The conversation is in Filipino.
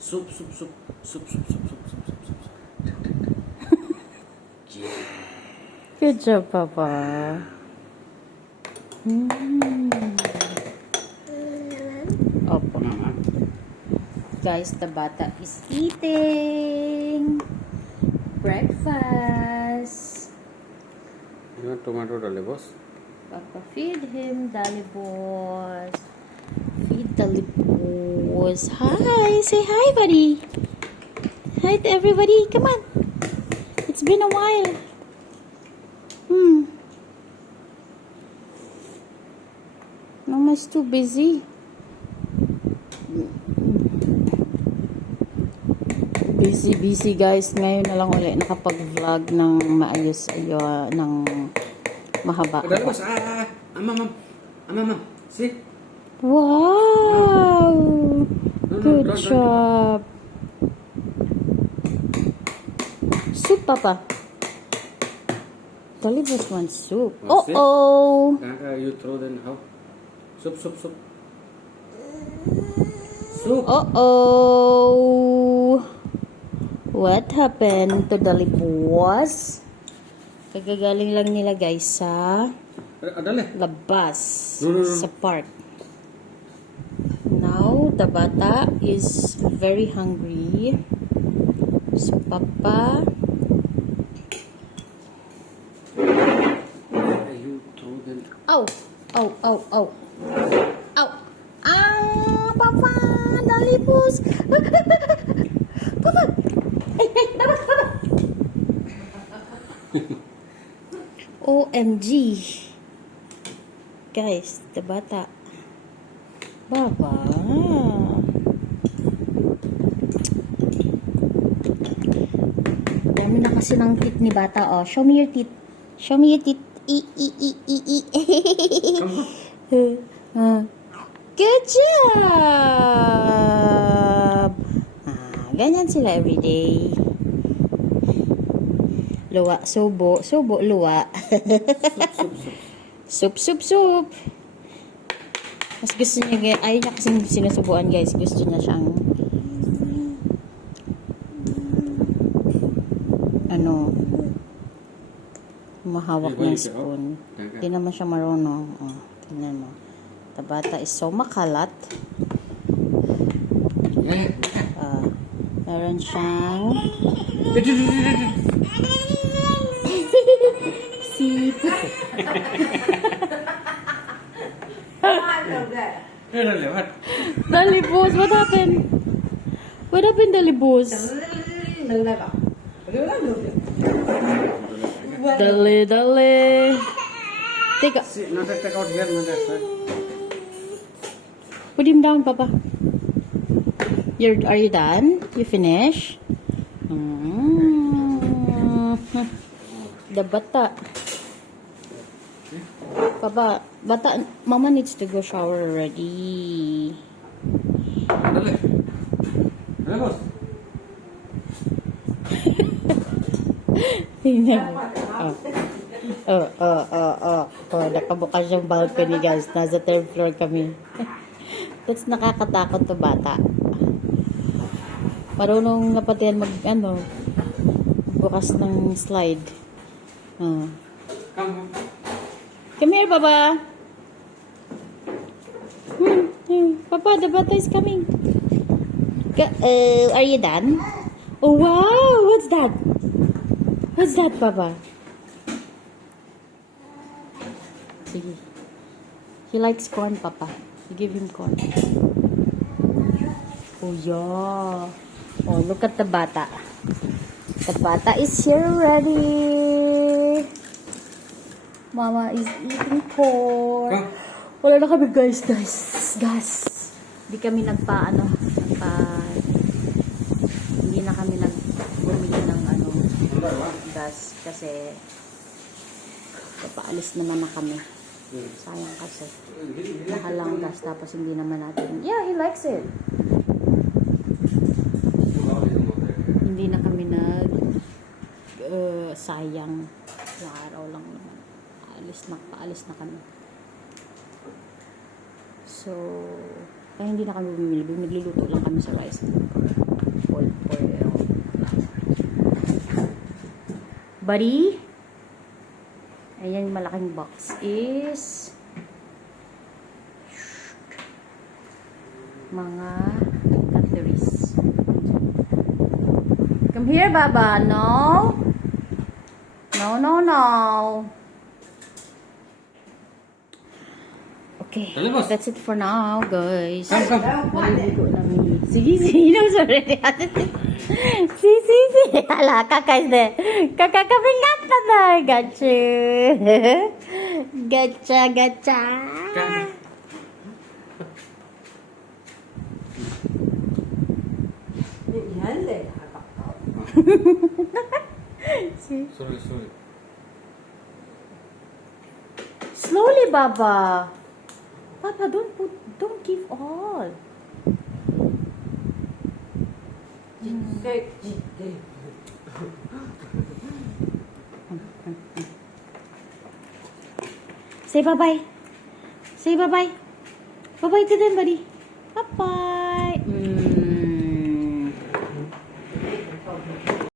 Soup, soup, soup. Soup, soup, soup, soup, soup, soup, soup. Yeah. Good job, Papa. Opo. Mama. Guys, the bata is eating breakfast. You want tomato dale, boss? Papa, feed him, Dali boss. Feed Dali boss. Hi, say hi, buddy. Hi to everybody. Come on. It's been a while. Mama's too busy. Busy guys. Ngayon na lang ulit nakapag-vlog ng maayos ng mahaba. Dale, boss. Mama. Mama. See? Wow! No, Good don't. job. Soup, Papa. Dali was one soup. Oh, see? Uh-oh. You throw then how? Soup, soup, soup. Soup. Uh-oh. What happened to Dali boss? Kagagaling lang nila guys sa Dale. labas No. sa park. Now, the bata is very hungry. So, Papa, You throw then. ow! Papa, Dali boss! Papa! Hey, Papa! OMG. Guys, the bata. Baba. Dami na kasi ng teeth ni bata. Oh, show me your teeth. Show me your teeth. Good job! Ganyan sila everyday. Luwa, subo, luwa. Soup. Mas gusto niya, ayaw niya kasing sinusubuan guys. Gusto niya siyang mahawak ng spoon. Hindi naman siya marunong. Oh, tingnan mo. The bata is so makalat. Meron siyang si What? Dali boss, what happened? What happened, Dali boss? Dali. Take See, not take out here, not that side. Put him down, Papa. Are you done? You finish? The bata. Papa, Mama needs to go shower already. Dale. Dale, boss. Nakabukas yung balcony guys. Nasa third floor kami. That's nakakatakot to bata. Marunong na pati yan bukas ng slide. Come here, Papa. Papa, the bata is coming. Are you done? Oh, wow! What's that? What's that, Papa? Sige. He likes corn, Papa. You give him corn. Oh, yeah. Oh, look at the bata. The bata is here already. Mama is eating corn. Wala na kami, guys. Hindi kami hindi na kami bumili ng gas kasi papaalis naman na kami. Sayang kasi. Mahal lang gas tapos hindi naman natin. Yeah, he likes it. Hindi na kami sayang. Ilang araw lang naman. Paalis na kami. So, kaya hindi na kami bumili. Nagluluto lang kami sa rice cooker. Fold for you. Buddy, ayan yung malaking box is mga cutleries. Come here, Baba. No? No, no, no. Okay, Dali, boss. that's it for now, guys. Come. Maliligo namin. Sige. Sorry. Si. Hala, kakaide. Kakakabilat na na. Gotcha. Gotcha. Sorry. Slowly, Baba. Papa, don't give all. Say bye-bye. Say bye-bye. Bye-bye to them, buddy. Bye-bye.